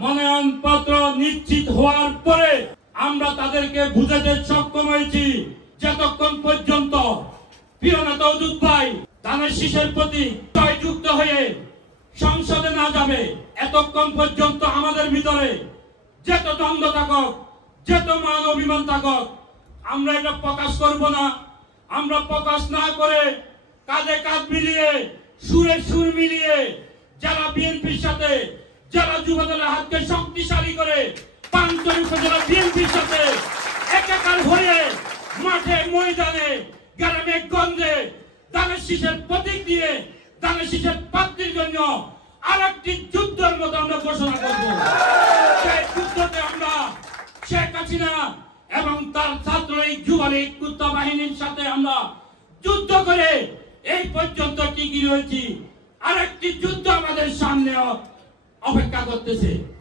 মনোনয়নপত্র নিশ্চিত হওয়ার পরে আমরা তাদেরকে বুঝাতে সক্ষম হয়েছি, যতক্ষণ পর্যন্ত প্রিয় নেতা অদূত ভাই ধানের শীষের প্রতি জয়যুক্ত হয়ে সংসদে না যাবে, এতক্ষণ পর্যন্ত আমাদের ভিতরে যত দ্বন্দ্ব থাকুক, যত মান অভিমান থাকুক, আমরা এটা প্রকাশ করব না। আমরা প্রকাশ না করে কাঁধে কাঁধ মিলিয়ে, সুরে সুর মিলিয়ে, যারা বিএনপির সাথে, যারা যুবদলের হাতকে শক্তিশালী করে পাঁচজন উপজেলা বিএনপির সাথে একাকার হয়ে মাঠে ময়দানে গ্রামে গঞ্জে ধানের শীষের প্রতীক দিয়ে ধানের শীষের প্রার্থীর জন্য আরেকটি যুদ্ধের মতো আমরা ঘোষণা করব। সেই যুদ্ধতে আমরা শেখ হাসিনা এবং তার ছাত্রলীগ যুবলীগ কুত্তা বাহিনীর সাথে আমরা যুদ্ধ করে এই পর্যন্ত টিকে রয়েছি। আরেকটি যুদ্ধ আমাদের সামনে অপেক্ষা করতেছে।